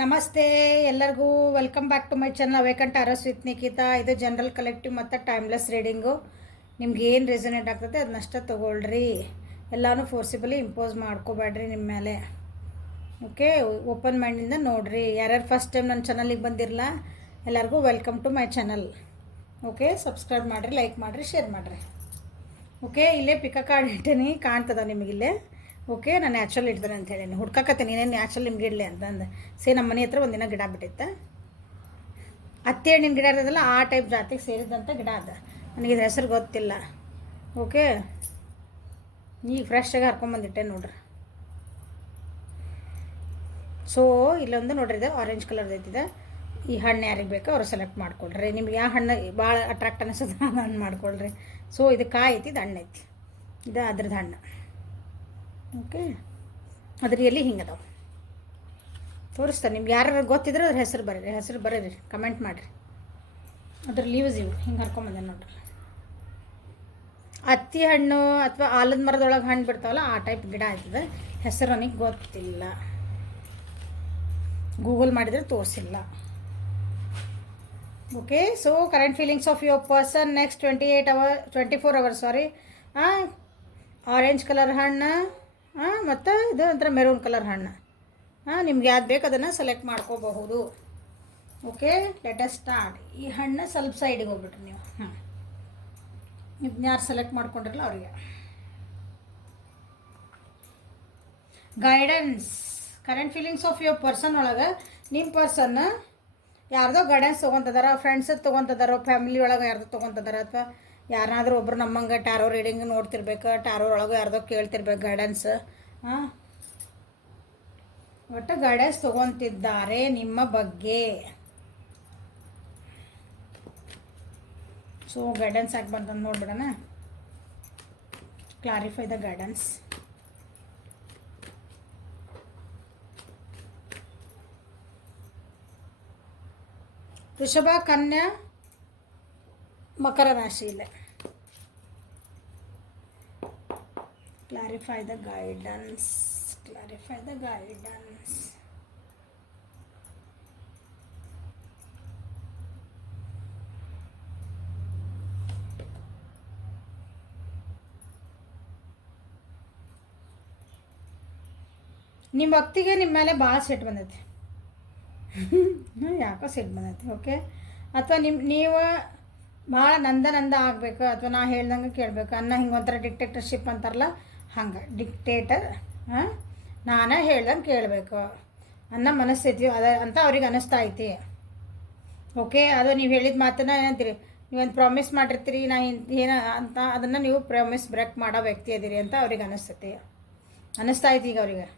ನಮಸ್ತೆ ಎಲ್ಲರಿಗೂ welcome back to my channel awakened tarots with Nikhita. ಇದು ಜನರಲ್ ಕಲೆಕ್ಟಿವ್ ಮತ್ತು ಟೈಮ್ಲೆಸ್ ರೀಡಿಂಗು. ನಿಮ್ಗೆ ಏನು ರೆಸನೇಟ್ ಆಗ್ತದೆ ಅದನ್ನಷ್ಟೇ ತೊಗೊಳ್ರಿ. ಎಲ್ಲನೂ ಫೋರ್ಸಿಬಲಿ ಇಂಪೋಸ್ ಮಾಡ್ಕೋಬೇಡ್ರಿ ನಿಮ್ಮ ಮೇಲೆ. ಓಕೆ, ಓಪನ್ ಮೈಂಡಿಂದ ನೋಡಿರಿ. ಯಾರ್ಯಾರು ಫಸ್ಟ್ ಟೈಮ್ ನನ್ನ ಚಾನಲಿಗೆ ಬಂದಿರಲ್ಲ ಎಲ್ಲರಿಗೂ welcome to my channel. Okay, subscribe ಮಾಡಿರಿ, ಲೈಕ್ ಮಾಡಿರಿ, ಶೇರ್ ಮಾಡಿರಿ. ಓಕೆ, ಇಲ್ಲೇ ಪಿಕ ಕಾರ್ಡ್ ಇಟ್ಟೀನಿ, ಕಾಣ್ತದ ನಿಮಗಿಲ್ಲೇ. ಓಕೆ, ನಾನು ನ್ಯಾಚುರಲ್ ಇಡ್ತೇನೆ ಅಂತ ಹೇಳೀನಿ. ಹುಡ್ಕಕತ್ತೀನಿ ಏನೇನು ನ್ಯಾಚುರಲ್ ನಿಮ್ಗೆ ಇಡಲಿ ಅಂತಂದು. ನಮ್ಮ ಮನೆ ಹತ್ರ ಒಂದಿನ ಗಿಡ ಬಿಟ್ಟಿತ್ತು. ಹತ್ತಿ ಹಣ್ಣಿನ ಗಿಡ ಇರೋದಲ್ಲ, ಆ ಟೈಪ್ ಜಾತಿಗೆ ಸೇರಿದಂಥ ಗಿಡ ಅದ. ನನಗೆ ಇದ್ರ ಹೆಸರು ಗೊತ್ತಿಲ್ಲ. ಓಕೆ, ಈಗ ಫ್ರೆಶ್ಶಾಗಿ ಹರ್ಕೊಂಬಂದಿಟ್ಟೆ ನೋಡ್ರಿ. ಸೊ ಇಲ್ಲೊಂದು ನೋಡ್ರಿ, ಇದು ಆರೆಂಜ್ ಕಲರ್ದು ಐತಿದೆ. ಈ ಹಣ್ಣು ಯಾರಿಗೆ ಬೇಕೋ ಅವ್ರು ಸೆಲೆಕ್ಟ್ ಮಾಡ್ಕೊಳ್ರಿ. ನಿಮ್ಗೆ ಯಾವ ಹಣ್ಣು ಭಾಳ ಅಟ್ರಾಕ್ಟ್ ಅನಿಸ್ತದೆ ಆ ಹಣ್ಣು ಮಾಡ್ಕೊಳ್ರಿ. ಸೊ ಇದು ಕಾಯಿ ಐತಿ, ಇದು ಹಣ್ಣು ಐತಿ, ಇದು ಅದ್ರದ್ದು ಹಣ್ಣು. ಓಕೆ, ಅದ್ರ ಎಲ್ಲಿ ಹಿಂಗದಾವೆ ತೋರಿಸ್ತಾರೆ. ನಿಮ್ಗೆ ಯಾರು ಗೊತ್ತಿದ್ರೆ ಅದ್ರ ಹೆಸರು ಬರೀರಿ, ಕಮೆಂಟ್ ಮಾಡಿರಿ. ಅದ್ರ ಲೀವ್ಸ್ ಇವು ಹಿಂಗೆ ಹರ್ಕೊಂಬಂದೆ ನೋಡ್ರಿ. ಹತ್ತಿ ಹಣ್ಣು ಅಥವಾ ಆಲದ ಮರದೊಳಗೆ ಹಣ್ಣು ಬಿಡ್ತಾವಲ್ಲ ಆ ಟೈಪ್ ಗಿಡ ಆಯ್ತದೆ. ಹೆಸರು ನನಗೆ ಗೊತ್ತಿಲ್ಲ, ಗೂಗಲ್ ಮಾಡಿದರೆ ತೋರಿಸಿಲ್ಲ. Okay, so current feelings of your person next 24 hours orange colour ಹಣ್ಣು ಮತ್ತು ಇದು ಒಂಥರ ಮೆರೂನ್ ಕಲರ್ ಹಣ್ಣು. ನಿಮ್ಗೆ ಯಾವ್ದು ಬೇಕು ಅದನ್ನು ಸೆಲೆಕ್ಟ್ ಮಾಡ್ಕೋಬಹುದು. Okay, let's start. ಈ ಹಣ್ಣು ಸ್ವಲ್ಪ ಸೈಡಿಗೆ ಹೋಗ್ಬಿಟ್ರಿ ನೀವು. ಇದನ್ನ ಯಾರು ಸೆಲೆಕ್ಟ್ ಮಾಡ್ಕೊಂಡಿರಲ್ಲ ಅವರಿಗೆ guidance. Current feelings of your person ಒಳಗೆ ನಿಮ್ಮ ಪರ್ಸನ್ ಯಾರ್ದೋ ಗೈಡೆನ್ಸ್ ತೊಗೊತದಾರ, ಫ್ರೆಂಡ್ಸ್ ತೊಗೊತದಾರೋ, ಫ್ಯಾಮಿಲಿ ಒಳಗೆ ಯಾರ್ದೋ ತೊಗೊತದಾರ, ಅಥವಾ ಯಾರನ್ನಾದ್ರೂ ಒಬ್ರು ನಮ್ಮಂಗೆ ಟ್ಯಾರೋ ರೀಡಿಂಗ್ ನೋಡ್ತಿರ್ಬೇಕು, ಟ್ಯಾರೋ ಒಳಗೆ ಯಾರ್ದೋ ಕೇಳ್ತಿರ್ಬೇಕು ಗೈಡೆನ್ಸ್. ಒಟ್ಟು ಗೈಡೆನ್ಸ್ ತೊಗೊತಿದ್ದಾರೆ ನಿಮ್ಮ ಬಗ್ಗೆ. ಸೊ ಗೈಡೆನ್ಸ್ ಯಾಕೆ ಬಂತಂದು ನೋಡ್ಬಿಡೋಣ. Clarify the guidance. ವೃಷಭ, ಕನ್ಯಾ, ಮಕರ ರಾಶಿ ಇಲ್ಲ. Clarify the guidance, clarify the guidance. ನಿಮ್ಮ ವ್ಯಕ್ತಿಗೆ ನಿಮ್ಮ ಮೇಲೆ ಭಾಳ ಸಿಟ್ಟು ಬಂದೈತಿ. ಯಾಕೋ ಸಿಟ್ಟು ಬಂದೈತಿ. ಓಕೆ, ಅಥವಾ ನೀವು ಭಾಳ ನಂದ ಆಗಬೇಕು, ಅಥವಾ ನಾ ಹೇಳ್ದಂಗೆ ಕೇಳಬೇಕು ಅನ್ನೋ ಹಿಂಗೆ ಒಂಥರ ಡಿಕ್ಟೇಟರ್ಶಿಪ್ ಅಂತಾರಲ್ಲ ಹಂಗೆ. ಡಿಕ್ಟೇಟರ್, ನಾನೇ ಹೇಳ್ದಂಗೆ ಕೇಳಬೇಕು ಅನ್ನೋ ಮನಸ್ಥಿತಿ ಅದ ಅಂತ ಅವ್ರಿಗೆ ಅನ್ನಿಸ್ತಾ ಐತಿ. ಓಕೆ, ಅದು ನೀವು ಹೇಳಿದ ಮಾತನ್ನ ಏನಂತೀರಿ, ನೀವೊಂದು ಪ್ರಾಮಿಸ್ ಮಾಡಿರ್ತೀರಿ, ನಾ ಏನು ಅಂತ ಅದನ್ನು ನೀವು ಪ್ರಾಮಿಸ್ ಬ್ರೇಕ್ ಮಾಡೋ ವ್ಯಕ್ತಿ ಅದೀರಿ ಅಂತ ಅವ್ರಿಗೆ ಅನ್ನಿಸ್ತಾ ಐತಿ ಈಗ ಅವರಿಗೆ.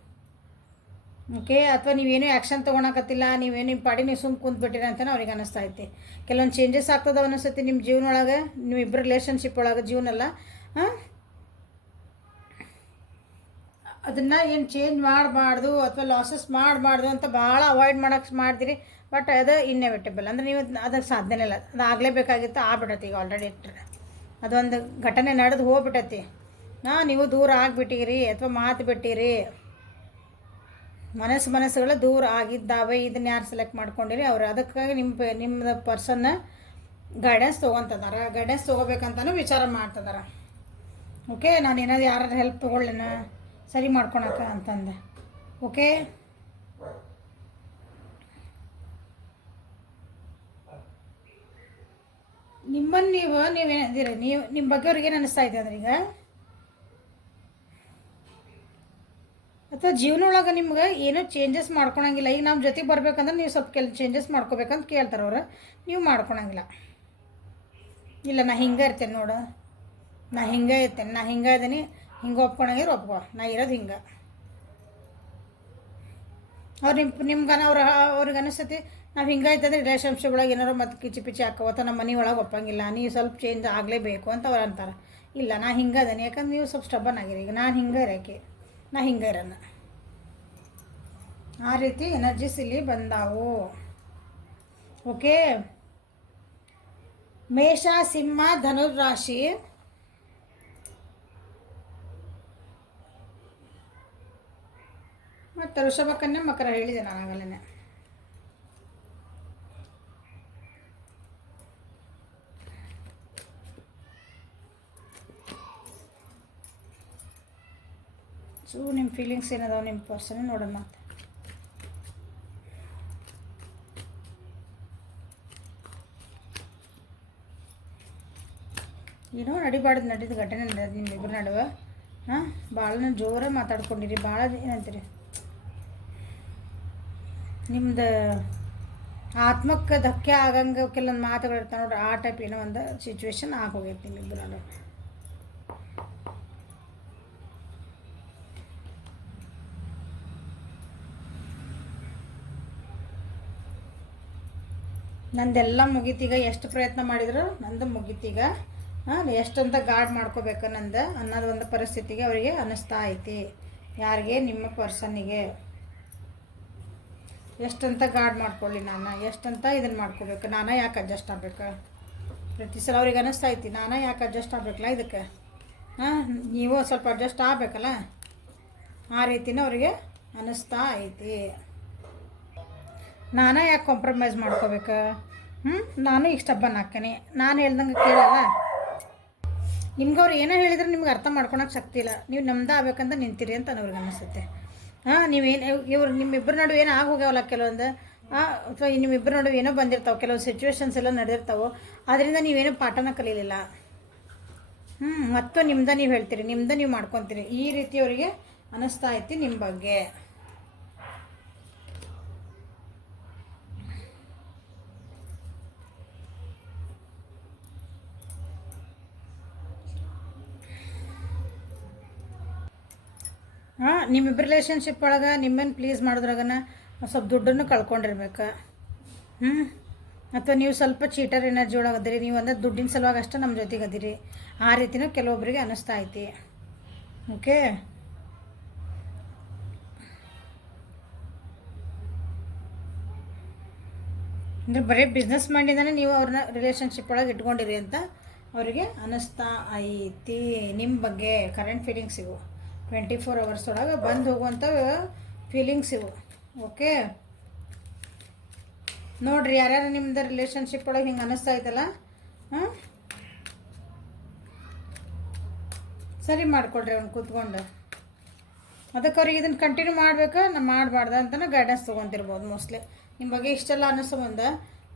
ಓಕೆ, ಅಥವಾ ನೀವೇನು ಆ್ಯಕ್ಷನ್ ತೊಗೊಳಕತ್ತಿಲ್ಲ, ನೀವೇನು ನಿಮ್ಮ ಪಾಡಿ ನೀವು ಸುಮ್ಮ ಕುಂತ್ಬಿಟ್ಟಿರಿ ಅಂತಲೇ ಅವ್ರಿಗೆ ಅನ್ನಿಸ್ತಾ ಐತಿ. ಕೆಲವೊಂದು ಚೇಂಜಸ್ ಆಗ್ತದೆ ಅನ್ನಿಸ್ತೈತಿ ನಿಮ್ಮ ಜೀವನ ಒಳಗೆ, ನೀವಿಬ್ಬರು ರಿಲೇಷನ್ಶಿಪ್ ಒಳಗೆ. ಜೀವನಲ್ಲ ಅದನ್ನು ಏನು ಚೇಂಜ್ ಮಾಡಬಾರ್ದು ಅಥವಾ ಲಾಸಸ್ ಮಾಡಬಾರ್ದು ಅಂತ ಭಾಳ ಅವಾಯ್ಡ್ ಮಾಡೋಕ್ಕೆ ಮಾಡ್ತೀರಿ. ಬಟ್ ಅದು ಇನ್ನೆವಿಟೇಬಲ್, ಅಂದರೆ ನೀವು ಅದಕ್ಕೆ ಸಾಧ್ಯನೇ ಇಲ್ಲ. ಅದು ಆಗಲೇಬೇಕಾಗಿತ್ತು, ಆಗ್ಬಿಟ್ಟೈತಿ ಈಗ ಆಲ್ರೆಡಿ. ಅದೊಂದು ಘಟನೆ ನಡೆದು ಹೋಗ್ಬಿಟ್ಟೈತಿ. ನೀವು ದೂರ ಆಗಿಬಿಟ್ಟಿರಿ ಅಥವಾ ಮಾತು ಬಿಟ್ಟಿರಿ, ಮನಸ್ಸುಗಳು ದೂರ ಆಗಿದ್ದಾವೆ. ಇದನ್ನು ಯಾರು ಸೆಲೆಕ್ಟ್ ಮಾಡ್ಕೊಂಡಿರಿ ಅವರು. ಅದಕ್ಕಾಗಿ ನಿಮ್ಮದು ಪರ್ಸನ್ನ ಗೈಡೆನ್ಸ್ ತೊಗೊತದಾರ, ಗೈಡೆನ್ಸ್ ತೊಗೋಬೇಕಂತನೂ ವಿಚಾರ ಮಾಡ್ತಿದಾರ. ಓಕೆ, ನಾನು ಏನಾದ್ರು ಯಾರು ಹೆಲ್ಪ್ ತೊಗೊಳ್ಳೇನ ಸರಿ ಮಾಡ್ಕೊಳಕ ಅಂತಂದೆ. ಓಕೆ, ನಿಮ್ಮನ್ನು ನೀವೇನಿದ್ದೀರಿ, ನಿಮ್ಮ ಬಗ್ಗೆ ಅವ್ರಿಗೆ ಏನು ಅನ್ನಿಸ್ತಾ ಇದೆ ಅಂದ್ರೆ ಈಗ, ಅಥವಾ ಜೀವನ ಒಳಗೆ ನಿಮ್ಗೆ ಏನೋ ಚೇಂಜಸ್ ಮಾಡ್ಕೊಳಂಗಿಲ್ಲ. ಈಗ ನಮ್ಮ ಜೊತೆಗೆ ಬರ್ಬೇಕಂದ್ರೆ ನೀವು ಸ್ವಲ್ಪ ಚೇಂಜಸ್ ಮಾಡ್ಕೋಬೇಕಂತ ಕೇಳ್ತಾರೆ ಅವ್ರು, ನೀವು ಮಾಡ್ಕೊಳಂಗಿಲ್ಲ. ಇಲ್ಲ, ನಾ ಹಿಂಗೆ ಇರ್ತೇನೆ ನೋಡು, ನಾ ಹಿಂಗೆ ಇರ್ತೇನೆ, ನಾ ಹಿಂಗೆ ಇದ್ದೀನಿ, ಹಿಂಗೆ ಒಪ್ಕೊಳಂಗಿದ್ರೆ ಒಪ್ಕೋ, ನಾ ಇರೋದು ಹಿಂಗೆ. ಅವ್ರು ನಿಮ್ಗೆ ಅವ್ರಿಗೆ ಅನಿಸ್ತೈತಿ ನಾವು ಹಿಂಗೆ ಆಯ್ತಂದ್ರೆ ರಿಲೇಷನ್ಶಿಪ್ ಒಳಗೆ ಏನಾರು ಮತ್ತು ಕಿಚಿ ಹಾಕೋ, ಅಥವಾ ನಮ್ಮ ಮನೆ ಒಳಗೆ ಒಪ್ಪಂಗಿಲ್ಲ, ನೀವು ಸ್ವಲ್ಪ ಚೇಂಜ್ ಆಗಲೇಬೇಕು ಅಂತ ಅವ್ರು ಅಂತಾರೆ. ಇಲ್ಲ, ನಾ ಹಿಂಗೆ ಅದೀನಿ, ಯಾಕಂದ್ರೆ ನೀವು ಸ್ವಲ್ಪ ಸ್ಟಬ್ಬನ್ ಆಗಿರಿ. ಈಗ ನಾನು ಹಿಂಗೆ ಇರೋಕೆ, ನಾ ಹಿಂಗೆ ಇರೋಣ. ಆ ರೀತಿ ಎನರ್ಜೀಸ್ ಇಲ್ಲಿ ಬಂದಾವು. ಓಕೆ, ಮೇಷ, ಸಿಂಹ, ಧನುರ್ ರಾಶಿ, ಮತ್ತು ಋಷಭ, ಕನ್ಯಾ, ಮಕರ ಹೇಳಿದೆ ನಾನು ಆಗಲೇ. ಸೊ ನಿಮ್ಮ ಫೀಲಿಂಗ್ಸ್ ಏನದಾವ ನಿಮ್ಮ ಪರ್ಸನ್ ನೋಡೋಣ ಮತ್ತೆ. ಏನೋ ನಡೆದು ಘಟನೆ ನಡೆಯೋದು ನಿಮ್ಮಿಬ್ಬರ ನಡುವೆ. ಹಾಂ, ಭಾಳ ಜೋರಾಗಿ ಮಾತಾಡ್ಕೊಂಡಿರಿ, ಭಾಳ ಏನಂತೀರಿ, ನಿಮ್ದು ಆತ್ಮಕ್ಕೆ ಧಕ್ಕೆ ಆಗಂಗೆ ಕೆಲವೊಂದು ಮಾತುಗಳು ಇರ್ತಾವೆ ನೋಡ್ರಿ, ಆ ಟೈಪ್ ಏನೋ ಒಂದು ಸಿಚುವೇಶನ್ ಆಗೋಗೈತೆ ನಿಮ್ಮಿಬ್ಬರ ನಡುವೆ. ನಂದೆಲ್ಲ ಮುಗೀತೀಗ, ಎಷ್ಟು ಪ್ರಯತ್ನ ಮಾಡಿದ್ರು ನಂದು ಮುಗೀತೀಗ. ಎಷ್ಟಂತ ಗಾರ್ಡ್ ಮಾಡ್ಕೋಬೇಕು ನಂದು ಅನ್ನೋದು ಒಂದು ಪರಿಸ್ಥಿತಿಗೆ ಅವರಿಗೆ ಅನ್ನಿಸ್ತಾ ಐತಿ. ಯಾರಿಗೆ? ನಿಮ್ಮ ಪರ್ಸನ್ನಿಗೆ. ಎಷ್ಟಂತ ಗಾರ್ಡ್ ಮಾಡ್ಕೊಳ್ಳಿ ನಾನು, ಎಷ್ಟಂತ ಇದನ್ನು ಮಾಡ್ಕೋಬೇಕು, ನಾನು ಯಾಕೆ ಅಡ್ಜಸ್ಟ್ ಆಗ್ಬೇಕು? ಪ್ರತಿ ಸಲ ಅವ್ರಿಗೆ ಅನ್ನಿಸ್ತಾ ಐತಿ ನಾನು ಯಾಕೆ ಅಡ್ಜಸ್ಟ್ ಆಗ್ಬೇಕಲ್ಲ ಇದಕ್ಕೆ. ನೀವು ಸ್ವಲ್ಪ ಅಡ್ಜಸ್ಟ್ ಆಗಬೇಕಲ್ಲ, ಆ ರೀತಿನ ಅವರಿಗೆ ಅನ್ನಿಸ್ತಾ ಐತಿ. ನಾನು ಯಾಕೆ ಕಾಂಪ್ರಮೈಸ್ ಮಾಡ್ಕೋಬೇಕು? ನಾನು ಈಗ ಸ್ಟಬ್ಬನ್ ಹಾಕ್ತೀನಿ, ನಾನು ಹೇಳ್ದಂಗೆ ಕೇಳಲ್ಲ. ನಿಮ್ಗೆ ಅವ್ರು ಏನೋ ಹೇಳಿದ್ರೆ ನಿಮ್ಗೆ ಅರ್ಥ ಮಾಡ್ಕೊಳಕ್ಕೆ ಶಕ್ತಿ ಇಲ್ಲ, ನೀವು ನಮ್ದು ಆಗ್ಬೇಕಂತ ನಿಂತೀರಿ ಅಂತ ಅವ್ರಿಗೆ ಅನ್ನಿಸುತ್ತೆ. ನೀವೇನು ಇವ್ರು ನಿಮ್ಮಿಬ್ಬರ ನಡುವೆ ಏನೋ ಆಗೋಗ್ಯಾವಲ್ಲ ಕೆಲವೊಂದು, ಅಥವಾ ನಿಮ್ಮಿಬ್ಬರ ನಡುವೆ ಏನೋ ಬಂದಿರ್ತಾವೆ, ಕೆಲವು ಸಿಚುವೇಶನ್ಸ್ ಎಲ್ಲ ನಡೆದಿರ್ತಾವೆ, ಅದರಿಂದ ನೀವೇನೋ ಪಾಠನ ಕಲೀಲಿಲ್ಲ. ಮತ್ತು ನಿಮ್ದು ನೀವು ಹೇಳ್ತೀರಿ, ನಿಮ್ದು ನೀವು ಮಾಡ್ಕೊತೀರಿ, ಈ ರೀತಿ ಅವರಿಗೆ ಅನ್ನಿಸ್ತಾ ಐತಿ ನಿಮ್ಮ ಬಗ್ಗೆ. ನಿಮ್ಮಿಬ್ಬರು ರಿಲೇಷನ್ಶಿಪ್ ಒಳಗೆ ನಿಮ್ಮನ್ನು ಪ್ಲೀಸ್ ಮಾಡೋದ್ರಾಗನ ಸ್ವಲ್ಪ ದುಡ್ಡನ್ನು ಕಳ್ಕೊಂಡಿರ್ಬೇಕು. ಅಥವಾ ನೀವು ಸ್ವಲ್ಪ ಚೀಟರ್ ಎನರ್ಜಿ ಒಳಗೆ ಅದಿರಿ, ನೀವು ಅಂದರೆ ದುಡ್ಡಿನ ಸಲುವಾಗಿ ಅಷ್ಟೇ ನಮ್ಮ ಜೊತೆಗೆ ಅದಿರಿ, ಆ ರೀತಿನೂ ಕೆಲವೊಬ್ಬರಿಗೆ ಅನ್ನಿಸ್ತಾ ಐತಿ. ಓಕೆ, ಅಂದರೆ ಬರೀ ಬಿಸ್ನೆಸ್ ಮೈಂಡಿಂದನೇ ನೀವು ಅವ್ರನ್ನ ರಿಲೇಷನ್ಶಿಪ್ ಒಳಗೆ ಇಟ್ಕೊಂಡಿರಿ ಅಂತ ಅವರಿಗೆ ಅನ್ನಿಸ್ತಾ ಐತಿ. ನಿಮ್ಮ ಬಗ್ಗೆ ಕರೆಂಟ್ ಫೀಲಿಂಗ್ಸ್ ಇವು 24 hours ಒಳಗೆ ಬಂದು ಹೋಗುವಂಥ ಫೀಲಿಂಗ್ಸ್ ಇವು. ಓಕೆ, ನೋಡಿರಿ ಯಾರ್ಯಾರು ನಿಮ್ಮದು ರಿಲೇಷನ್ಶಿಪ್ ಒಳಗೆ ಹಿಂಗೆ ಅನ್ನಿಸ್ತಾ ಐತಲ್ಲ, ಸರಿ ಮಾಡಿಕೊಡ್ರಿ ಅವ್ನು ಕೂತ್ಕೊಂಡು. ಅದಕ್ಕೆ ಅವ್ರಿಗೆ ಇದನ್ನು ಕಂಟಿನ್ಯೂ ಮಾಡಬೇಕಾ ನಾ ಮಾಡಬಾರ್ದು ಅಂತಲೇ ಗೈಡೆನ್ಸ್ ತೊಗೊತಿರ್ಬೋದು ಮೋಸ್ಟ್ಲಿ. ನಿಮ್ಮ ಬಗ್ಗೆ ಇಷ್ಟೆಲ್ಲ ಅನ್ನಿಸೋ ಮುಂದೆ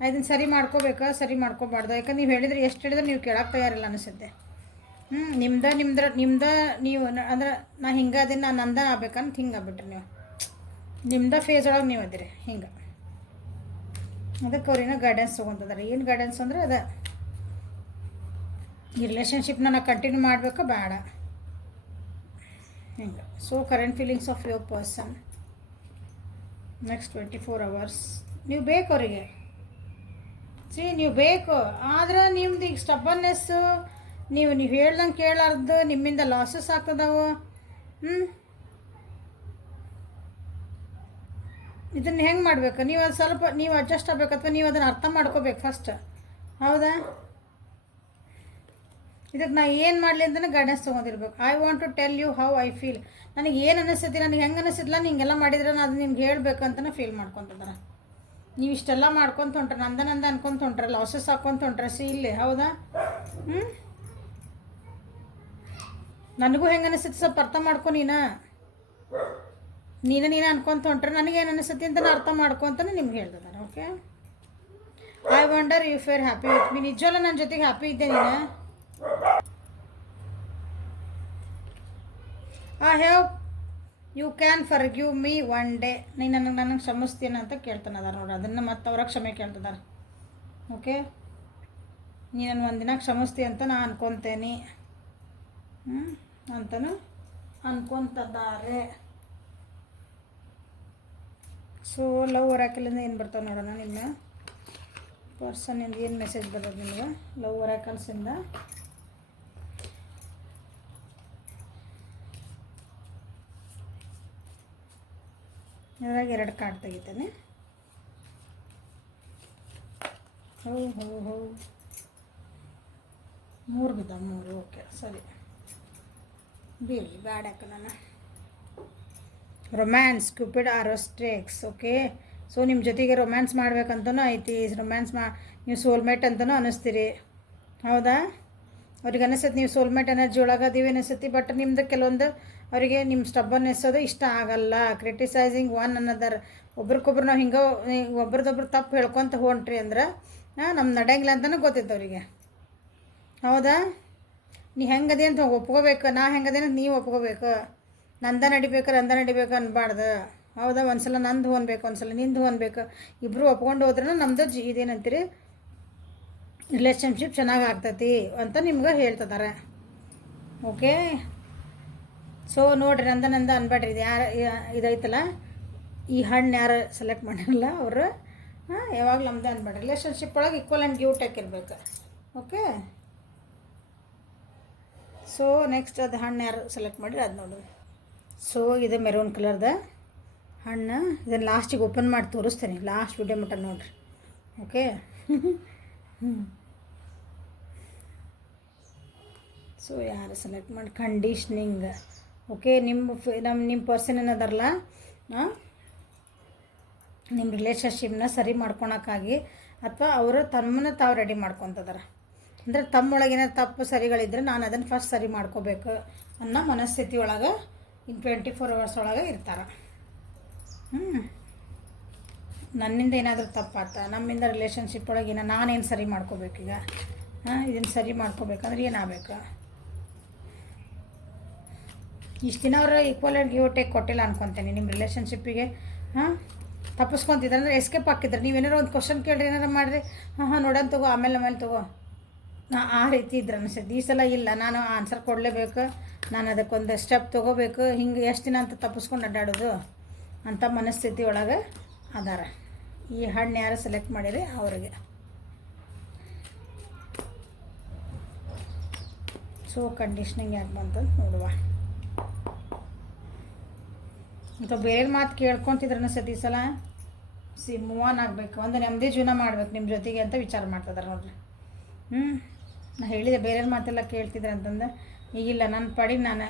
ಇದನ್ನು ಸರಿ ಮಾಡ್ಕೋಬೇಕಾ ಸರಿ ಮಾಡ್ಕೋಬಾರ್ದು, ಯಾಕಂದ್ರೆ ನೀವು ಹೇಳಿದ್ರೆ ಎಷ್ಟು ಹೇಳಿದ್ರೆ ನೀವು ಕೇಳೋಕ್ಕೆ ತಯಾರಿಲ್ಲ ಅನಿಸುತ್ತೆ. ನಿಮ್ದು ನೀವು ಅಂದ್ರೆ ನಾ ಹಿಂಗೆ ಅದನ್ನು ನಾನು ನಂದ ಆಗ್ಬೇಕಂತ ಹಿಂಗೆ ಆಗ್ಬಿಟ್ರಿ ನೀವು, ನಿಮ್ದು ಫೇಸ್ ಒಳಗೆ ನೀವು ಅದಿರಿ ಹಿಂಗೆ. ಅದಕ್ಕೆ ಅವ್ರೇನೋ ಗೈಡೆನ್ಸ್ ತೊಗೊತಿದ್ದಾರೆ. ಏನು ಗೈಡೆನ್ಸ್ ಅಂದರೆ ಅದ ಈ ರಿಲೇಷನ್ಶಿಪ್ನ ನಾ ಕಂಟಿನ್ಯೂ ಮಾಡಬೇಕಾ ಬೇಡ ಹಿಂಗೆ. So current feelings of your person next 24 hours ನೀವು ಬೇಕು ಅವರಿಗೆ. ನೀವು ಬೇಕು, ಆದ್ರೆ ನಿಮ್ದು ಈಗ ಸ್ಟಬ್ಬನ್ನೆಸ್ಸು, ನೀವು ಹೇಳ್ದಂಗೆ ಕೇಳಾರ್ದು ನಿಮ್ಮಿಂದ ಲಾಸಸ್ ಆಗ್ತದವು. ಇದನ್ನು ಹೆಂಗೆ ಮಾಡ್ಬೇಕು? ನೀವು ಅದು ಸ್ವಲ್ಪ ನೀವು ಅಡ್ಜಸ್ಟ್ ಆಗ್ಬೇಕು, ಅಥವಾ ನೀವು ಅದನ್ನು ಅರ್ಥ ಮಾಡ್ಕೋಬೇಕು ಫಸ್ಟ್. ಹೌದಾ? ಇದಕ್ಕೆ ನಾ ಏನು ಮಾಡಲಿ ಅಂತಲೇ ಗೈಡೆನ್ಸ್ ತೊಗೊಂಡಿರ್ಬೇಕು. I want to tell you how I feel. ನನಗೆ ಏನು ಅನ್ನಿಸ್ತೈತಿ, ನನಗೆ ಹೆಂಗೆ ಅನ್ನಿಸಿದ್ಲ ಹಿಂಗೆಲ್ಲ ಮಾಡಿದ್ರೆ ನಾನು ಅದು ನಿಮ್ಗೆ ಹೇಳಬೇಕು ಅಂತಲೇ ಫೀಲ್ ಮಾಡ್ಕೊತಿದ್ದಾರೆ. ನೀವು ಇಷ್ಟೆಲ್ಲ ಮಾಡ್ಕೊತ ಹೊಂಟ್ರೆ, ನಂದ ಅನ್ಕೊತ ಹೊಂಟ್ರೆ, ಲಾಸಸ್ ಹಾಕ್ಕೊಂತ ಹೊಂಟ್ರೆ ಇಲ್ಲೇ. ಹೌದಾ? ನನಗೂ ಹೆಂಗೆ ಅನಿಸುತ್ತೆ ಸ್ವಲ್ಪ ಅರ್ಥ ಮಾಡ್ಕೊ. ನೀನು ಅನ್ಕೊತ ಹೊಂಟ್ರೆ ನನಗೇನು ಅನಿಸುತ್ತೆ ಅಂತ ಅರ್ಥ ಮಾಡ್ಕೊತಾನೆ ನಿಮ್ಗೆ ಹೇಳ್ತಿದ್ದಾರೆ. Okay, I wonder you fair happy with me. ನಿಜವಲ್ಲ ನನ್ನ ಜೊತೆಗೆ ಹ್ಯಾಪಿ ಇದ್ದೆ ನೀನು. I have you can forgive me one day. ನೀನು ನನಗೆ ಕ್ಷಮಿಸ್ತೀನಿ ಅಂತ ಕೇಳ್ತಾನದಾರ ನೋಡ್ರಿ, ಅದನ್ನು ಮತ್ತೆ ಅವರ ಕ್ಷಮೆ ಕೇಳ್ತಿದ್ದಾರೆ. ಓಕೆ, ನೀನು ಒಂದಿನ ಕ್ಷಮಿಸ್ತಿ ಅಂತ ನಾನು ಅನ್ಕೊತೇನೆ ಅಂತನೂ ಅನ್ಕೊತಿದ್ದಾರೆ. ಸೊ ಲವ್ ಒರಾಕಲಿಂದ ಏನು ಬರ್ತಾವೆ ನೋಡೋಣ. ನಿಮ್ಮ ಪರ್ಸನ್ನಿಂದ ಏನು ಮೆಸೇಜ್ ಬರೋದು ನಿಮ್ಗೆ ಲವ್ ಒರಾಕಲ್ಸಿಂದ? ಇದ್ರಾಗ 2 ಕಾರ್ಡ್ ತೆಗಿತೇನೆ. ಹೋ 3 ಬಿದ್ದಾವೆ, 3. ಓಕೆ, ಸರಿ ಬೀಳಿ ಬ್ಯಾಡ್ ಹಾಕ ನಾನು. ರೊಮ್ಯಾನ್ಸ್, ಕ್ಯೂಪಿಡ್ ಆರೋ ಸ್ಟ್ರೇಕ್ಸ್. ಓಕೆ, ಸೊ ನಿಮ್ಮ ಜೊತೆಗೆ ರೊಮ್ಯಾನ್ಸ್ ಮಾಡ್ಬೇಕಂತನೂ ಐತಿ. ರೊಮ್ಯಾನ್ಸ್ ನೀವು ಸೋಲ್ಮೇಟ್ ಅಂತಲೂ ಅನ್ನಿಸ್ತೀರಿ. ಹೌದಾ? ಅವ್ರಿಗೆ ಅನಿಸುತ್ತೆ ನೀವು ಸೋಲ್ಮೇಟ್ ಎನರ್ಜಿ ಒಳಗೆ ಅದೀವಿ ಅನಿಸುತ್ತೆ. ಬಟ್ ನಿಮ್ದು ಕೆಲವೊಂದು ಅವರಿಗೆ ನಿಮ್ಮ ಸ್ಟಬ್ಬನ್ನೆಸ್ ಅದು ಇಷ್ಟ ಆಗಲ್ಲ. ಕ್ರಿಟಿಸೈಸಿಂಗ್ ಒನ್ ಅನ್ನದರ್, ಒಬ್ರಿಗೊಬ್ರು ನಾವು ಹಿಂಗೆ ಒಬ್ರದೊಬ್ರು ತಪ್ಪು ಹೇಳ್ಕೊತ ಹೊಂಟ್ರಿ ಅಂದ್ರೆ ನಮ್ಮ ನಡೆಯಂಗಿಲ್ಲ ಅಂತಲೂ ಗೊತ್ತೈತೆ ಅವರಿಗೆ. ಹೌದಾ? ನೀ ಹೆಂಗದೆ ಅಂತ ಒಪ್ಕೋಬೇಕು, ನಾ ಹೆಂಗದೆ ಅಂತ ನೀವು ಒಪ್ಕೋಬೇಕು. ನಂದ ನಡಿಬೇಕು ಅನ್ಬಾರ್ದು. ಹೌದಾ? ಒಂದು ಸಲ ನಂದು ಹೊನ್ಬೇಕು, ಒಂದು ಸಲ ನಿಂದು ಹೊನ್ಬೇಕು. ಇಬ್ಬರು ಒಪ್ಕೊಂಡು ಹೋದ್ರೆ ನಮ್ಮದು ಇದೇನಂತೀರಿ ರಿಲೇಷನ್ಶಿಪ್ ಚೆನ್ನಾಗಿ ಆಗ್ತೈತಿ ಅಂತ ನಿಮ್ಗೆ ಹೇಳ್ತಿದ್ದಾರೆ. ಓಕೆ, ಸೊ ನೋಡಿರಿ, ನಂದ ಅನ್ಬೇಡ್ರಿ. ಇದು ಯಾರು ಇದೈತಲ್ಲ, ಈ ಹಣ್ಣು ಯಾರು ಸೆಲೆಕ್ಟ್ ಮಾಡಿರಲ್ಲ ಅವರು ಯಾವಾಗಲೂ ನಮ್ದು ಅನ್ಬೇಡ್ರಿ. ರಿಲೇಷನ್ಶಿಪ್ ಒಳಗೆ ಈಕ್ವಲ್ ಆ್ಯಂಡ್ ಗಿವ್ ಟೇಕ್ ಇರಬೇಕು. ಓಕೆ, ಸೊ ನೆಕ್ಸ್ಟ್ ಅದು ಹಣ್ಣು ಯಾರು ಸೆಲೆಕ್ಟ್ ಮಾಡಿರಿ ಅದು ನೋಡಿರಿ. ಸೊ ಇದು ಮೆರೂನ್ ಕಲರ್ದ ಹಣ್ಣು. ಇದನ್ನು ಲಾಸ್ಟಿಗೆ ಓಪನ್ ಮಾಡಿ ತೋರಿಸ್ತೇನೆ, ಲಾಸ್ಟ್ ವಿಡಿಯೋ ಮಟ್ಟ ನೋಡಿರಿ. ಓಕೆ, ಸೊ ಯಾರು ಸೆಲೆಕ್ಟ್ ಮಾಡಿ ಕಂಡೀಷ್ನಿಂಗ್. ಓಕೆ, ನಿಮ್ಮ ಪರ್ಸನ್ ಏನದಾರಲ್ಲ, ನಿಮ್ಮ ರಿಲೇಷನ್ಶಿಪ್ನ ಸರಿ ಮಾಡ್ಕೊಳಕ್ಕಾಗಿ ಅಥವಾ ಅವರು ತಮ್ಮನ್ನ ತಾವು ರೆಡಿ ಮಾಡ್ಕೊತದಾರೆ. ಅಂದರೆ ತಮ್ಮೊಳಗೆ ಏನಾದ್ರು ತಪ್ಪು ಸರಿಗಳಿದ್ರೆ ನಾನು ಅದನ್ನು ಫಸ್ಟ್ ಸರಿ ಮಾಡ್ಕೋಬೇಕು ಅನ್ನೋ ಮನಸ್ಥಿತಿ ಒಳಗೆ ಇನ್ನು 24 hours ಒಳಗೆ ಇರ್ತಾರೆ. ನನ್ನಿಂದ ಏನಾದರೂ ತಪ್ಪಾತ, ನಮ್ಮಿಂದ ರಿಲೇಷನ್ಶಿಪ್ ಒಳಗೆ ನಾನೇನು ಸರಿ ಮಾಡ್ಕೋಬೇಕೀಗ, ಇದನ್ನು ಸರಿ ಮಾಡ್ಕೋಬೇಕಂದ್ರೆ ಏನಾಗಬೇಕು? ಇಷ್ಟು ದಿನ ಅವರು ಈಕ್ವಲ್ ಆ್ಯಂಡ್ ಗಿವ್ ಟೇಕ್ ಕೊಟ್ಟಿಲ್ಲ ಅನ್ಕೊತೀನಿ ನಿಮ್ಮ ರಿಲೇಷನ್ಶಿಪ್ಪಿಗೆ. ತಪ್ಪಿಸ್ಕೊತಿದ್ರೆ ಅಂದರೆ ಎಸ್ಕೇಪ್ ಹಾಕಿದ್ರೆ, ನೀವೇನಾರು ಒಂದು ಕ್ವಶನ್ ಕೇಳ್ರಿ, ಏನಾರು ಮಾಡಿರಿ, ನೋಡೋಣ ತಗೋ, ಆಮೇಲೆ ತಗೋ, ಆ ರೀತಿ ಇದ್ರೆ ಅನಿಸುತ್ತೆ. ಈ ಸಲ ಇಲ್ಲ, ನಾನು ಆನ್ಸರ್ ಕೊಡಲೇಬೇಕು, ನಾನು ಅದಕ್ಕೊಂದು ಸ್ಟೆಪ್ ತೊಗೋಬೇಕು, ಹಿಂಗೆ ಎಷ್ಟು ದಿನ ಅಂತ ತಪ್ಪಿಸ್ಕೊಂಡು ಅಡ್ಡಾಡೋದು ಅಂಥ ಮನಸ್ಥಿತಿ ಒಳಗೆ ಅದಾರ. ಈ ಹಣ್ಣು ಯಾರು ಸೆಲೆಕ್ಟ್ ಮಾಡಿರಿ ಅವ್ರಿಗೆ. ಸೊ ಕಂಡೀಷ್ನಿಂಗ್ ಯಾಕೆ ಬಂತಂತ ನೋಡುವ. ಅಥವಾ ಬೇರೆ ಮಾತು ಕೇಳ್ಕೊತಿದ್ರೆ ಅನಿಸುತ್ತೆ ಈ ಸಲ ಮೂವ್ ಆನ್ ಆಗಬೇಕು, ಒಂದು ನೆಮ್ಮದಿ ಜೀವನ ಮಾಡ್ಬೇಕು ನಿಮ್ಮ ಜೊತೆಗೆ ಅಂತ ವಿಚಾರ ಮಾಡ್ತಿದ್ದಾರೆ ನೋಡ್ರಿ. ನಾ ಹೇಳಿದೆ ಬೇರೆ ಮಾತೆಲ್ಲ ಕೇಳ್ತಿದ್ರೆ ಅಂತಂದು, ಈಗಿಲ್ಲ, ನನ್ನ ಪಾಡಿಗೆ ನಾನು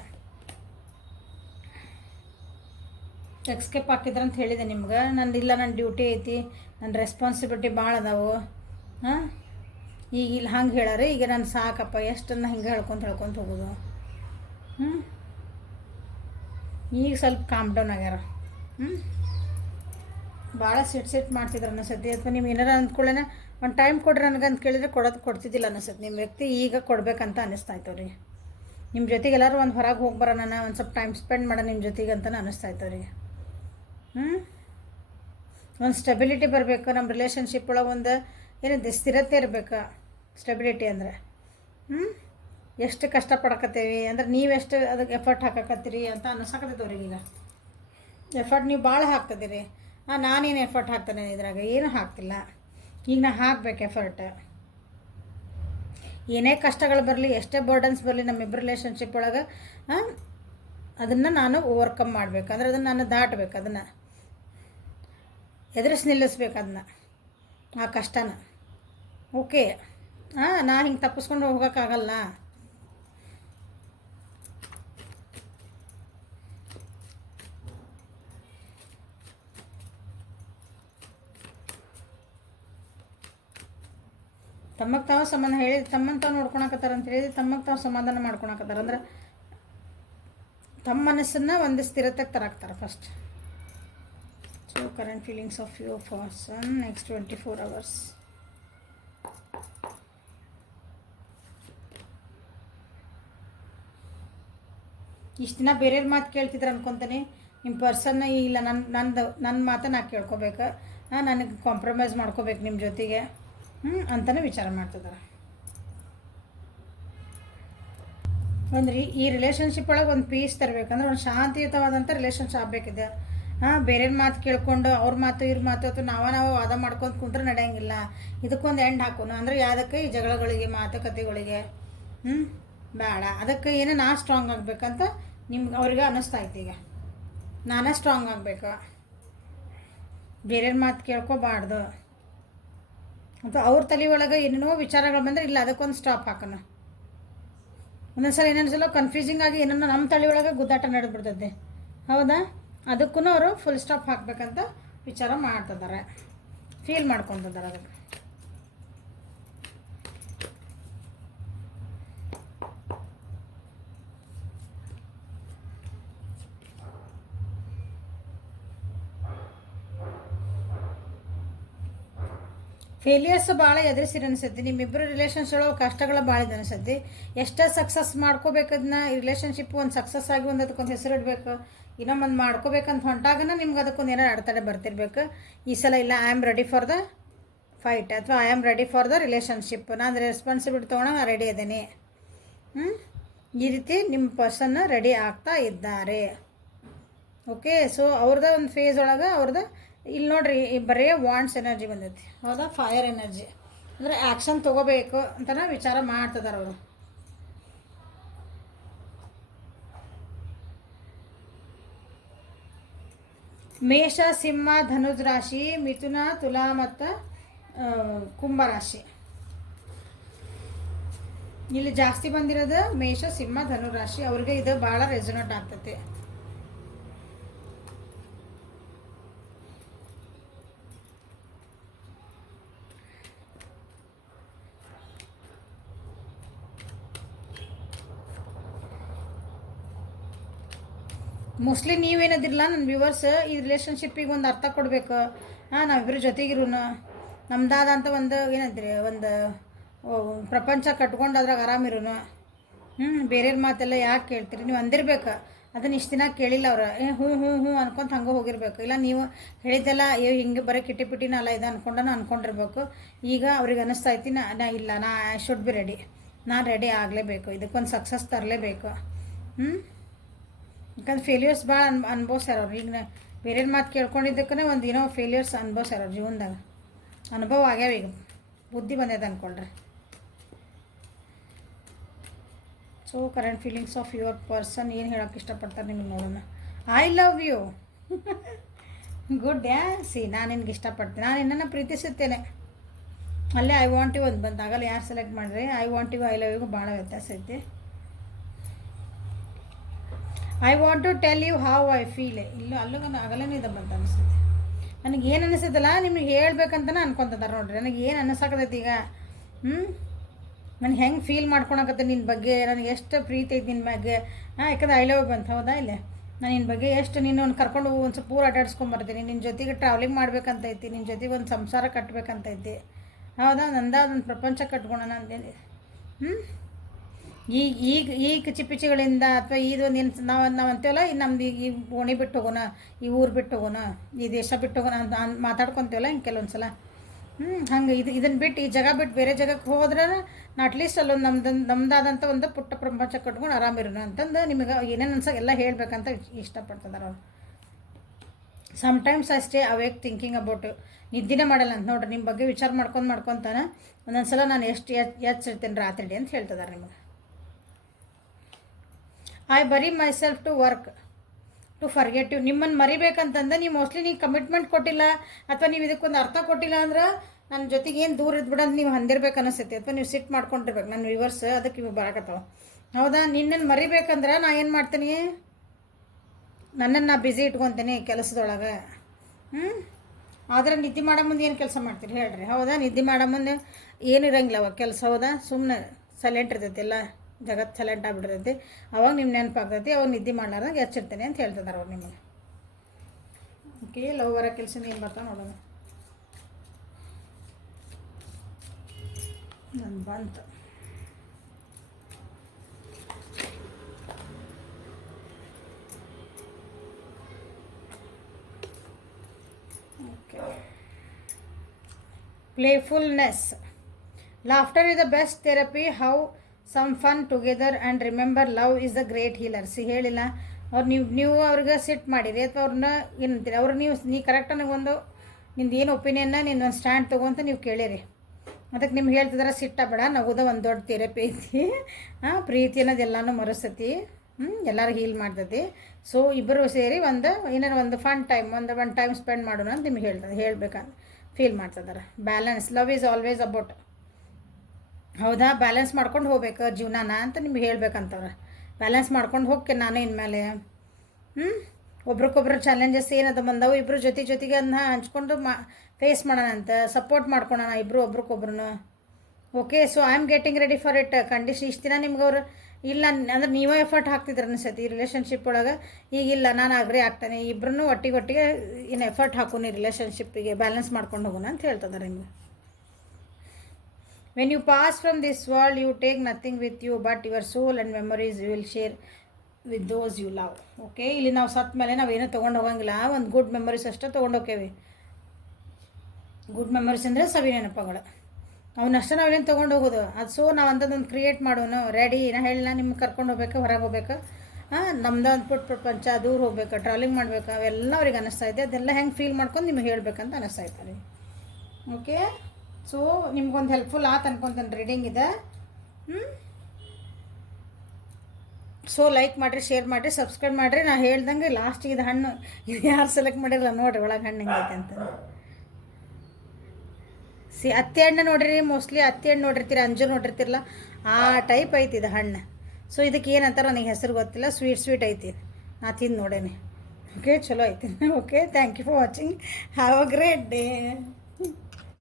ಎಕ್ಸ್ಕೇಪ್ ಹಾಕಿದ್ರೆ ಅಂತ ಹೇಳಿದೆ ನಿಮ್ಗೆ. ನಂದಿಲ್ಲ, ನನ್ನ ಡ್ಯೂಟಿ ಐತಿ, ನನ್ನ ರೆಸ್ಪಾನ್ಸಿಬಿಲಿಟಿ ಭಾಳ ಅದಾವು. ಈಗ ಇಲ್ಲಿ ಹಂಗೆ ಹೇಳಾರೆ, ಈಗ ನಾನು ಸಾಕಪ್ಪ, ಎಷ್ಟನ್ನ ಹಿಂಗೆ ಹೇಳ್ಕೊತ ಹೋಗೋದು. ಈಗ ಸ್ವಲ್ಪ ಕಾಮ್ ಡೌನ್ ಆಗ್ಯಾರ. ಭಾಳ ಸಿಟ್ ಮಾಡ್ತಿದ್ರು ಅನಿಸತಿ. ಅಥವಾ ನೀವು ಏನಾರು ಅಂದ್ಕೊಳ್ಳೇನ ಒಂದು ಟೈಮ್ ಕೊಡ್ರಿ ನನಗೆ ಅಂತ ಕೇಳಿದರೆ ಕೊಡ್ತಿದ್ದಿಲ್ಲ ಅನಿಸುತ್ತೆ. ನಿಮ್ಮ ವ್ಯಕ್ತಿ ಈಗ ಕೊಡಬೇಕಂತ ಅನ್ನಿಸ್ತಾಯ್ತು ಅವ್ರಿಗೆ. ನಿಮ್ಮ ಜೊತೆಗೆ ಎಲ್ಲರೂ ಒಂದು ಹೊರಗೆ ಹೋಗಿ ಬರೋಣ, ಒಂದು ಸ್ವಲ್ಪ ಟೈಮ್ ಸ್ಪೆಂಡ್ ಮಾಡೋಣ ನಿಮ್ಮ ಜೊತೆಗೆ ಅಂತಲೇ ಅನ್ನಿಸ್ತಾಯ್ತು ಅವ್ರಿಗೆ. ಒಂದು ಸ್ಟೆಬಿಲಿಟಿ ಬರಬೇಕು ನಮ್ಮ ರಿಲೇಷನ್ಶಿಪ್ ಒಳಗೆ. ಒಂದು ಏನಿದೆ ಸ್ಥಿರತೆ ಇರಬೇಕು. ಸ್ಟೆಬಿಲಿಟಿ ಅಂದರೆ ಎಷ್ಟು ಕಷ್ಟಪಡಕತ್ತೀವಿ ಅಂದ್ರೆ ನೀವೆಷ್ಟು ಅದಕ್ಕೆ ಎಫರ್ಟ್ ಹಾಕಕತ್ತೀರಿ ಅಂತ ಅನ್ನಿಸಕತ್ತೈತೆ ಅವ್ರಿಗೆ. ಈಗ ಎಫರ್ಟ್ ನೀವು ಭಾಳ ಹಾಕ್ತಿದ್ದೀರಿ, ನಾನೇನು ಎಫರ್ಟ್ ಹಾಕ್ತಾನೆ ಇದ್ರಾಗ, ಏನೂ ಹಾಕ್ತಿಲ್ಲ. ಈಗ ನಾ ಹಾಕ್ಬೇಕು ಎಫರ್ಟ್. ಏನೇ ಕಷ್ಟಗಳು ಬರಲಿ, ಎಷ್ಟೇ ಬರ್ಡನ್ಸ್ ಬರಲಿ ನಮ್ಮಿಬ್ಬರು ರಿಲೇಷನ್ಶಿಪ್ ಒಳಗೆ ಅದನ್ನು ನಾನು ಓವರ್ಕಮ್ ಮಾಡಬೇಕು. ಅಂದರೆ ಅದನ್ನು ನಾನು ದಾಟಬೇಕು, ಅದನ್ನು ಎದುರಿಸಿ ನಿಲ್ಲಿಸ್ಬೇಕು, ಅದನ್ನು ಆ ಕಷ್ಟನ. ಓಕೆ, ನಾ ಹಿಂಗೆ ತಪ್ಪಿಸ್ಕೊಂಡು ಹೋಗೋಕ್ಕಾಗಲ್ಲ. ತಮಗೆ ತಾವು ಸಂಬಂಧ ಹೇಳಿ ತಮ್ಮನ್ನು ತಾವು ನೋಡ್ಕೊಳಕತ್ತಾರ ಅಂತ ಹೇಳಿ ತಮಗೆ ತಾವು ಸಮಾಧಾನ ಮಾಡ್ಕೊಳಕತ್ತಾರ. ಅಂದ್ರೆ ತಮ್ಮ ಮನಸ್ಸನ್ನು ಒಂದು ಸ್ಥಿರತೆಗೆ ತರಾಕ್ತಾರೆ first. So current feelings of your person next 24 hours. ಇಷ್ಟು ದಿನ ಬೇರೆಯವ್ರ ಮಾತು ಕೇಳ್ತಿದ್ರೆ ಅನ್ಕೊತಾನೆ, ನಿಮ್ಮ ಪರ್ಸನ್ನ ಇಲ್ಲ, ನನ್ನ ಮಾತನ್ನು ನಾ ಕೇಳ್ಕೊಬೇಕು, ನನಗೆ ಕಾಂಪ್ರಮೈಸ್ ಮಾಡ್ಕೋಬೇಕು ನಿಮ್ಮ ಜೊತೆಗೆ ಅಂತಲೇ ವಿಚಾರ ಮಾಡ್ತಿದ್ದಾರೆ. ಒಂದು ಈ ರಿಲೇಷನ್ಶಿಪ್ ಒಳಗೆ ಒಂದು ಪೀಸ್ ತರಬೇಕಂದ್ರೆ ಒಂದು ಶಾಂತಿಯುತವಾದಂಥ ರಿಲೇಷನ್ಶಿಪ್ ಆಗಬೇಕಿದೆ. ಬೇರೆಯವ್ರ ಮಾತು ಕೇಳ್ಕೊಂಡು ಅವ್ರ ಮಾತು ಇವ್ರ ಮಾತು ಅಥವಾ ನಾವು ವಾದ ಮಾಡ್ಕೊಂಡು ಕುಂತ್ರೆ ನಡೆಯಂಗಿಲ್ಲ. ಇದಕ್ಕೊಂದು ಎಂಡ್ ಹಾಕೋಣ ಅಂದರೆ ಯಾವುದಕ್ಕೆ ಈ ಜಗಳಗಳಿಗೆ ಮಾತುಕತೆಗಳಿಗೆ ಬೇಡ. ಅದಕ್ಕೆ ಏನೋ ನಾ ಸ್ಟ್ರಾಂಗ್ ಆಗಬೇಕಂತ ಅವ್ರಿಗೆ ಅನ್ನಿಸ್ತಾ ಇತ್ತು. ಈಗ ನಾನೇ ಸ್ಟ್ರಾಂಗ್ ಆಗಬೇಕು, ಬೇರೆಯವ್ರ ಮಾತು ಕೇಳ್ಕೊಬಾರ್ದು ಅಂತ ಅವ್ರ ತಲೆ ಒಳಗೆ ಏನೇನೋ ವಿಚಾರಗಳು ಬಂದರೆ ಇಲ್ಲ ಅದಕ್ಕೊಂದು ಸ್ಟಾಪ್ ಹಾಕೋಣ. ಒಂದೊಂದ್ಸಲ ಏನೇನು ಕನ್ಫ್ಯೂಸಿಂಗ್ ಆಗಿ ಏನೋ ನಮ್ಮ ತಲೆ ಒಳಗೆ ಗುದ್ದಾಟ ನಡೆದ್ಬಿಡ್ತದೆ. ಹೌದಾ? ಅದಕ್ಕೂ ಅವರು ಫುಲ್ ಸ್ಟಾಪ್ ಹಾಕಬೇಕಂತ ವಿಚಾರ ಮಾಡ್ತಿದ್ದಾರೆ, ಫೀಲ್ ಮಾಡ್ಕೊತಿದ್ದಾರೆ. ಅದಕ್ಕೆ ಫೇಲಿಯರ್ಸ್ ಭಾಳ ಎದುರಿಸಿರಿ ಅನಿಸತಿ. ನಿಮ್ಮಿಬ್ಬರು ರಿಲೇಷನ್ಸ್ ಒಳಗೆ ಕಷ್ಟಗಳು ಭಾಳ ಇದೆ ಅನಿಸತಿ. ಎಷ್ಟೇ ಸಕ್ಸಸ್ ಮಾಡ್ಕೋಬೇಕದನ್ನ ರಿಲೇಷನ್ಶಿಪ್ ಒಂದು ಸಕ್ಸಸ್ ಆಗಿ ಒಂದು ಅದಕ್ಕೊಂದು ಹೆಸರು ಇಡಬೇಕು, ಇನ್ನೊಂದು ಮಾಡ್ಕೋಬೇಕಂತ ಹೊಂಟಾಗನ ನಿಮ್ಗೆ ಅದಕ್ಕೊಂದು ಏನೋ ಅಡೆತಡೆ ಬರ್ತಿರ್ಬೇಕು. ಈ ಸಲ ಇಲ್ಲ, I am ready for the fight ಅಥವಾ I am ready for the relationship, ನಾನು ರೆಸ್ಪಾನ್ಸಿಬಿಲಿಟಿ ತೊಗೊಳಕ್ಕೆ ರೆಡಿ ಇದ್ದೀನಿ. ಈ ರೀತಿ ನಿಮ್ಮ ಪರ್ಸನ್ನ ರೆಡಿ ಆಗ್ತಾ ಇದ್ದಾರೆ. ಓಕೆ, ಸೊ ಅವ್ರದ್ದು ಒಂದು ಫೇಸ್ ಒಳಗೆ ಅವ್ರದ್ದು ಇಲ್ಲಿ ನೋಡ್ರಿ ಬರೀ ವಾಂಟ್ಸ್ ಎನರ್ಜಿ ಬಂದೈತಿ. ಹೌದಾ, ಫೈರ್ ಎನರ್ಜಿ ಅಂದರೆ ಆ್ಯಕ್ಷನ್ ತೊಗೋಬೇಕು ಅಂತನ ವಿಚಾರ ಮಾಡ್ತಿದ್ದಾರೆ ಅವರು. ಮೇಷ, ಸಿಂಹ, ಧನುಜ್ ರಾಶಿ, ಮಿಥುನ, ತುಲಾ ಮತ್ತು ಕುಂಭ ರಾಶಿ. ಇಲ್ಲಿ ಜಾಸ್ತಿ ಬಂದಿರೋದು ಮೇಷ, ಸಿಂಹ, ಧನು ರಾಶಿ. ಅವ್ರಿಗೆ ಇದು ಭಾಳ ರೆಸೊನೇಟ್ ಆಗ್ತೈತಿ. ಮೋಸ್ಟ್ಲಿ ನೀವೇನದಿರಲ್ಲ ನನ್ನ ವ್ಯೂವರ್ಸ್, ಈ ರಿಲೇಷನ್ಶಿಪ್ಪಿಗೆ ಒಂದು ಅರ್ಥ ಕೊಡಬೇಕು. ನಾವಿಬ್ಬರ ಜೊತೆಗಿರೂ ನಮ್ದಾದಂಥ ಒಂದು ಏನಂತೀರಿ, ಒಂದು ಪ್ರಪಂಚ ಕಟ್ಕೊಂಡು ಅದ್ರಾಗ ಆರಾಮಿರೂ. ಬೇರೆಯವ್ರ ಮಾತೆಲ್ಲ ಯಾಕೆ ಕೇಳ್ತೀರಿ? ನೀವು ಅಂದಿರ್ಬೇಕು. ಅದನ್ನು ಇಷ್ಟು ದಿನ ಕೇಳಿಲ್ಲ ಅವ್ರು, ಹ್ಞೂ ಹ್ಞೂ ಹ್ಞೂ ಅನ್ಕೊಂತ ಹಂಗೆ ಹೋಗಿರ್ಬೇಕು. ಇಲ್ಲ ನೀವು ಹೇಳಿದ್ದೆಲ್ಲ ಹಿಂಗೆ ಬರೀ ಕಿಟಿ ಪಿಟಿನ ಅಲ್ಲ ಇದು ಅನ್ಕೊಂಡಿರ್ಬೇಕು. ಈಗ ಅವ್ರಿಗೆ ಅನ್ನಿಸ್ತೈತಿ ಇಲ್ಲ, ಐ ಶುಡ್ ಬಿ ರೆಡಿ, ನಾನು ರೆಡಿ ಆಗಲೇಬೇಕು, ಇದಕ್ಕೊಂದು ಸಕ್ಸಸ್ ತರಲೇಬೇಕು. ಯಾಕಂದ್ರೆ ಫೇಲ್ಯೂರ್ಸ್ ಭಾಳ ಅನ್ಭವಿಸ್ಯಾರ ಅವ್ರು. ಈಗ ಬೇರೆಯವ್ರ ಮಾತು ಕೇಳ್ಕೊಂಡಿದ್ದಕ್ಕೇ ಒಂದು ಏನೋ ಫೇಲ್ಯೂರ್ಸ್ ಅನ್ಭವಿಸ್ಯಾರ ಅವ್ರ ಜೀವನದಾಗ. ಅನುಭವ ಆಗ್ಯಾವ, ಈಗ ಬುದ್ಧಿ ಬಂದೈತೆ ಅಂದ್ಕೊಂಡ್ರೆ. So current feelings of your person ಏನು ಹೇಳೋಕೆ ಇಷ್ಟಪಡ್ತಾರೆ ನಿಮಗೆ ನೋಡೋಣ. I love you, good see, ನಾನು ನಿನ್ಗೆ ಇಷ್ಟಪಡ್ತೀನಿ, ನಾನು ನಿನ್ನನ್ನು ಪ್ರೀತಿಸುತ್ತೇನೆ. ಅಲ್ಲೇ ಐ ವಾಂಟ್ ಯು ಒಂದು ಬಂದಾಗಲ್ಲ ಯಾರು ಸೆಲೆಕ್ಟ್ ಮಾಡಿರಿ, I want you, I love ಯುಗೂ ಭಾಳ ವ್ಯತ್ಯಾಸ ಐತಿ. I want to tell you how I feel. ಇಲ್ಲ ಅಲ್ಲೂ ಆಗಲೇ ಇದು ಬಂತ ಅನಿಸುತ್ತೆ. ನನಗೆ ಏನು ಅನಿಸುತ್ತಲ್ಲ ನಿಮಗೆ ಹೇಳ್ಬೇಕಂತನೇ ಅನ್ಕೊತಿದ್ದಾರೆ ನೋಡ್ರಿ. ನನಗೆ ಏನು ಅನ್ನಿಸಾಕತೈತಿ ಈಗ. ನನಗೆ ಹೆಂಗೆ ಫೀಲ್ ಮಾಡ್ಕೊಳಕತ್ತೆ ನಿನ್ನ ಬಗ್ಗೆ, ನನಗೆ ಎಷ್ಟು ಪ್ರೀತಿ ಐತಿ ನಿನ್ನ ಬಗ್ಗೆ. ಯಾಕಂದ್ರೆ ಐ ಲವ್ ಬಂತು. ಹೌದಾ, ಇಲ್ಲ ನಾನು ನಿನ್ನ ಬಗ್ಗೆ ಎಷ್ಟು ನೀನು ಒಂದು ಕರ್ಕೊಂಡು ಒಂದು ಸ್ವಲ್ಪ ಪೂರ ಅಡ್ಡಾಡ್ಸ್ಕೊಂಬರ್ತೀನಿ. ನಿನ್ನ ಜೊತೆಗೆ ಟ್ರಾವೆಲಿಂಗ್ ಮಾಡ್ಬೇಕಂತೈತಿ, ನಿನ್ನ ಜೊತೆಗೆ ಒಂದು ಸಂಸಾರ ಕಟ್ಟಬೇಕಂತೈತಿ. ಹೌದಾ, ನಂದಾದೊಂದು ಪ್ರಪಂಚ ಕಟ್ಕೊಳೋಣ ಅಂತೇಳಿ. ಈಗ ಪಿಚಿಗಳಿಂದ ಅಥವಾ ಇದೊಂದು ಏನು ನಾವು ಅಂತೀವಲ್ಲ, ನಮ್ದು ಈ ಓಣಿ ಬಿಟ್ಟು ಹೋಗೋಣ, ಈ ಊರು ಬಿಟ್ಟು ಹೋಗೋಣ, ಈ ದೇಶ ಬಿಟ್ಟು ಹೋಗೋಣ ಅಂತ ಮಾತಾಡ್ಕೊತೀವಲ್ಲ ಹಿಂಗೆ ಕೆಲವೊಂದು ಸಲ. ಹಂಗೆ ಇದನ್ನು ಬಿಟ್ಟು ಈ ಜಾಗ ಬಿಟ್ಟು ಬೇರೆ ಜಾಗಕ್ಕೆ ಹೋದ್ರೆ ನಾ ಅಟ್ಲೀಸ್ಟ್ ಅಲ್ಲೊಂದು ನಮ್ದಾದಂಥ ಒಂದು ಪುಟ್ಟ ಪ್ರಪಂಚ ಕಟ್ಕೊಂಡು ಆರಾಮಿರೋಣ ಅಂತಂದು ನಿಮಗೆ ಏನೇನು ಎಲ್ಲ ಹೇಳಬೇಕಂತ ಇಷ್ಟಪಡ್ತಿದ್ದಾರೆ ಅವ್ರು. ಸಮ್ಟೈಮ್ಸ್ ಅಷ್ಟೇ ಅವೇಕ್ ಥಿಂಕಿಂಗ್ ಅಬೌಟ್ ಯು. ನಿದ್ದಿನೇ ಮಾಡಲ್ಲ ಅಂತ ನೋಡ್ರಿ, ನಿಮ್ಮ ಬಗ್ಗೆ ವಿಚಾರ ಮಾಡ್ಕೊತಾನೆ ಒಂದೊಂದು ಸಲ ನಾನು ಎಷ್ಟು ಎಚ್ಚಿರ್ತೇನೆ ರಾತ್ರಿ ಅಂತ ಹೇಳ್ತಿದ್ದಾರೆ ನಿಮಗೆ. I bury myself to work to forget you. ನಿಮ್ಮನ್ನು ಮರಿಬೇಕಂತಂದ್ರೆ ನೀವು ಮೋಸ್ಟ್ಲಿ ನೀವು ಕಮಿಟ್ಮೆಂಟ್ ಕೊಟ್ಟಿಲ್ಲ ಅಥವಾ ನೀವು ಇದಕ್ಕೊಂದು ಅರ್ಥ ಕೊಟ್ಟಿಲ್ಲ ಅಂದ್ರೆ ನನ್ನ ಜೊತೆಗೆ ಏನು ದೂರ ಇದ್ಬಿಡಂತ ನೀವು ಹೊಂದಿರ್ಬೇಕು ಅನಿಸ್ತೈತಿ, ಅಥವಾ ನೀವು ಸಿಟ್ಟು ಮಾಡ್ಕೊಂಡಿರ್ಬೇಕು. ನನ್ನ ವ್ಯೂವರ್ಸ್ ಅದಕ್ಕೆ ಇವು ಬರಕತ್ತಾವ. ಹೌದಾ, ನಿನ್ನನ್ನು ಮರಿಬೇಕಂದ್ರೆ ನಾ ಏನು ಮಾಡ್ತೀನಿ, ನನ್ನನ್ನು ನಾ ಬ್ಯುಸಿ ಇಟ್ಕೊತೀನಿ ಕೆಲಸದೊಳಗೆ. ಆದರೆ ನಿದ್ದೆ ಮಾಡೋ ಮುಂದೆ ಏನು ಕೆಲಸ ಮಾಡ್ತೀರಿ ಹೇಳ್ರಿ? ಹೌದಾ, ನಿದ್ದೆ ಮಾಡೋ ಮುಂದೆ ಏನು ಇರಂಗಿಲ್ಲ ಅವಾಗ ಕೆಲಸ. ಹೌದಾ, ಸುಮ್ಮನೆ ಸೈಲೆಂಟ್ ಇರ್ತೈತಿ, ಎಲ್ಲ ಜಗತ್ತು ಸೈಲೆಂಟ್ ಆಗಿಬಿಟ್ಟಿರ್ತೈತಿ. ಅವಾಗ ನಿಮ್ಮ ನೆನಪಾಗ್ತೈತಿ, ಅವಾಗ ನಿದ್ದೆ ಮಾಡ್ಲಾರ್ದಂಗೆ ಎಚ್ಚಿರ್ತೇನೆ ಅಂತ ಹೇಳ್ತಿದ್ದಾರೆ ಅವ್ರು ನಿಮಗೆ. ಓಕೆ, ಲವ್ ಬರೋ ಕೆಲಸ ಏನು ಬರ್ತಾವೆ ನೋಡೋಣ. ನಾನು ಬಂತು. Okay, ಪ್ಲೇಫುಲ್ನೆಸ್. Laughter is the best therapy. How some fun together and remember love is the great healer. ಹೇಳಿಲ್ಲ ಅವ್ರು ನೀವು ಅವ್ರಿಗೆ ಸಿಟ್ ಮಾಡಿರಿ ಅಥವಾ ಅವ್ರನ್ನ ಏನಂತೀರಿ, ಅವ್ರು ನೀವು ಕರೆಕ್ಟಾಗಿ ಒಂದು ನಿಂದು ಏನು ಒಪಿನಿಯನ್ನ ನೀನು ಒಂದು ಸ್ಟ್ಯಾಂಡ್ ತೊಗೊಂತ ನೀವು ಕೇಳಿರಿ. ಅದಕ್ಕೆ ನಿಮ್ಗೆ ಹೇಳ್ತಿದಾರೆ ಸಿಟ್ಟ ಬೇಡ, ನಗೋದ ಒಂದು ದೊಡ್ಡ ಥೆರಪಿ ಐತಿ. ಪ್ರೀತಿ ಅನ್ನೋದು ಎಲ್ಲನೂ ಮರೆಸ್ತೈತಿ, ಎಲ್ಲರೂ ಹೀಲ್ ಮಾಡ್ತೈತಿ. ಸೊ ಇಬ್ಬರು ಸೇರಿ ಏನಾರು ಒಂದು ಫನ್ ಟೈಮ್ ಒಂದು ಟೈಮ್ ಸ್ಪೆಂಡ್ ಮಾಡೋಣ ಅಂತ ನಿಮ್ಗೆ ಹೇಳ್ಬೇಕಂತ ಫೀಲ್ ಮಾಡ್ತಿದ್ದಾರೆ. Balance, love is always about. ಹೌದಾ, ಬ್ಯಾಲೆನ್ಸ್ ಮಾಡ್ಕೊಂಡು ಹೋಗ್ಬೇಕು ಜೀವನಾನ ಅಂತ ನಿಮ್ಗೆ ಹೇಳ್ಬೇಕಂತವ್ರೆ. ಬ್ಯಾಲೆನ್ಸ್ ಮಾಡ್ಕೊಂಡು ಹೋಗ್ಕೆ ನಾನು ಇನ್ಮೇಲೆ. ಒಬ್ರಿಗೊಬ್ರು ಚಾಲೆಂಜಸ್ ಏನದು ಬಂದವು, ಇಬ್ಬರು ಜೊತೆಗೆ ಅದನ್ನ ಹಂಚ್ಕೊಂಡು ಫೇಸ್ ಮಾಡೋಣ ಅಂತ, ಸಪೋರ್ಟ್ ಮಾಡ್ಕೊಳೋಣ ಇಬ್ಬರು ಒಬ್ರಿಗೊಬ್ರು. Okay, so I am getting ready for it. Condition ಇಷ್ಟು ದಿನ ನಿಮ್ಗೆ ಅವ್ರು ಇಲ್ಲ ಅಂದ್ರೆ ನೀವೇ ಎಫರ್ಟ್ ಹಾಕ್ತಿದ್ರು ಅನಿಸ್ತೈತಿ ಈ ರಿಲೇಷನ್ಶಿಪ್ ಒಳಗೆ. ಈಗಿಲ್ಲ, ನಾನು ಅಗ್ರಿ ಆಗ್ತಾನೆ, ಇಬ್ಬರೂ ಒಟ್ಟಿಗೆ ಏನು ಎಫರ್ಟ್ ಹಾಕೋನಿ ರಿಲೇಷನ್ಶಿಪ್ಪಿಗೆ, ಬ್ಯಾಲೆನ್ಸ್ ಮಾಡ್ಕೊಂಡು ಹೋಗೋಣ ಅಂತ ಹೇಳ್ತಿದ್ದಾರೆ ನಿಮ್ಗೆ. When you pass from this world you take nothing with you but your soul and memories you will share with those you love. Okay, ಇಲ್ಲಿ ನಾವು ಸತ್ತ ಮೇಲೆ ನಾವೇನೂ ತೊಗೊಂಡು ಹೋಗಂಗಿಲ್ಲ, ಒಂದು ಗುಡ್ ಮೆಮೊರೀಸ್ ಅಷ್ಟೇ ತೊಗೊಂಡು ಹೋಗ್ತೇವೆ. ಗುಡ್ ಮೆಮೊರೀಸ್ ಅಂದರೆ ಸವಿ ನೆನಪುಗಳು, ಅವನ್ನಷ್ಟೇ ನಾವೇನು ತೊಗೊಂಡು ಹೋಗೋದು. ಅದು ಸೊ ನಾವು ಅಂಥದ್ದೊಂದು ಕ್ರಿಯೇಟ್ ಮಾಡೋನು ರೆಡಿ. ನಾ ಹೇಳಿಲ್ಲ ನಿಮ್ಗೆ ಕರ್ಕೊಂಡು ಹೋಗ್ಬೇಕು, ಹೊರಗೆ ಹೋಗ್ಬೇಕು, ನಮ್ದು ಒಂದು ಪುಟ್ಟ ಪ್ರಪಂಚ ದೂರ ಹೋಗ್ಬೇಕು, ಟ್ರಾವೆಲಿಂಗ್ ಮಾಡ್ಬೇಕು, ಅವೆಲ್ಲ ಅವ್ರಿಗೆ ಅನ್ನಿಸ್ತಾ ಇದೆ. ಅದೆಲ್ಲ ಹೆಂಗೆ ಫೀಲ್ ಮಾಡ್ಕೊಂಡು ನಿಮ್ಗೆ ಹೇಳ್ಬೇಕಂತ ಅನ್ನಿಸ್ತಾ ಇದ್ದಾರೆ. ಓಕೆ, ಸೊ ನಿಮ್ಗೊಂದು ಹೆಲ್ಪ್ಫುಲ್ ಆತು ಅನ್ಕೊತಾನೆ ರೀಡಿಂಗ್ ಇದೆ. ಸೊ ಲೈಕ್ ಮಾಡಿರಿ, ಶೇರ್ ಮಾಡಿರಿ, ಸಬ್ಸ್ಕ್ರೈಬ್ ಮಾಡಿರಿ. ನಾ ಹೇಳ್ದಂಗೆ ಲಾಸ್ಟಿಗೆ ಇದು ಹಣ್ಣು ಇದು ಯಾರು ಸೆಲೆಕ್ಟ್ ಮಾಡಿರಲ್ಲ ನೋಡಿರಿ ಒಳಗೆ ಹಣ್ಣು ಹೆಂಗೈತೆ ಅಂತ. ಹತ್ತಿ ಹಣ್ಣು ನೋಡಿರಿ, ಮೋಸ್ಟ್ಲಿ ಹತ್ತಿ ಹಣ್ಣು ನೋಡಿರ್ತೀರ, ಅಂಜೂರು ನೋಡಿರ್ತಿರಲ್ಲ, ಆ ಟೈಪ್ ಐತಿ ಇದು ಹಣ್ಣು. ಸೊ ಇದಕ್ಕೆ ಏನಂತಾರ ನನಗೆ ಹೆಸರು ಗೊತ್ತಿಲ್ಲ, ಸ್ವೀಟ್ ಐತಿ. ನಾ ತಿಂದು ನೋಡೇನಿ. ಓಕೆ, ಚಲೋ ಐತಿ. Okay, thank you for watching. Have a great day.